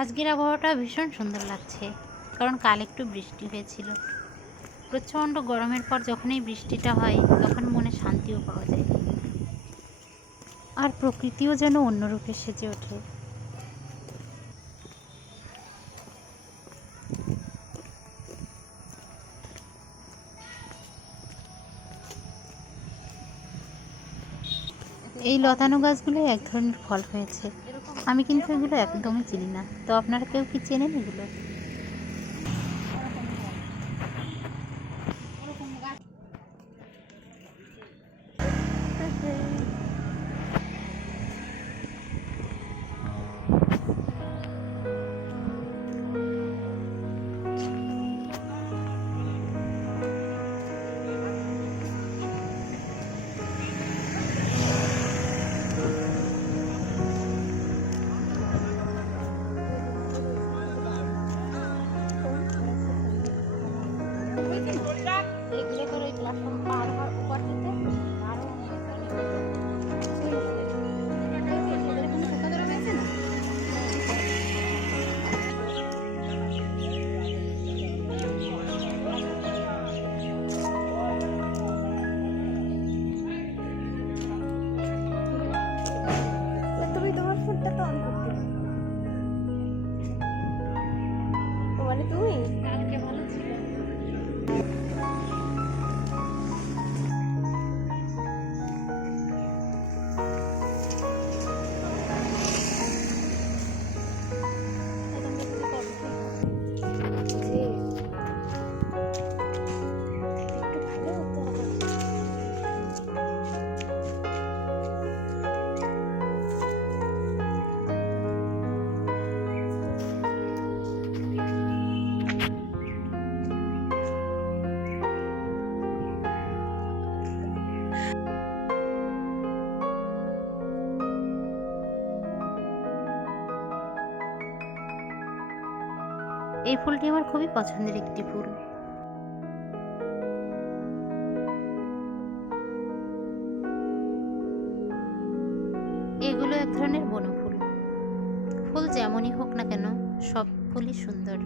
আজকের আবহাওয়াটা ভীষণ সুন্দর লাগছে, কারণ কাল একটু বৃষ্টি হয়েছিল। প্রচণ্ড গরমের পর যখনই বৃষ্টিটা হয়, তখন মনে শান্তিও পাওয়া যায়। আর প্রকৃতিও যেন অন্যরূপে সেজে ওঠে। এই লতানো গাছগুলো এক ধরনের ফল হয়েছে। আমি কিন্তু এগুলো একদমই চিনি না। তো আপনারা কেউ কি চেনেন এগুলো? এগুলো তোর ওই প্ল্যাটফর্ম পার হওয়ার উপর থেকে তুমি তোমার ফোনটা তো মানে তুমি? এই ফুলটি আমার খুবই পছন্দের একটি ফুল। এগুলো এক ধরনের বনফুল। ফুল যেমনই হোক না কেন, সব ফুলই সুন্দর।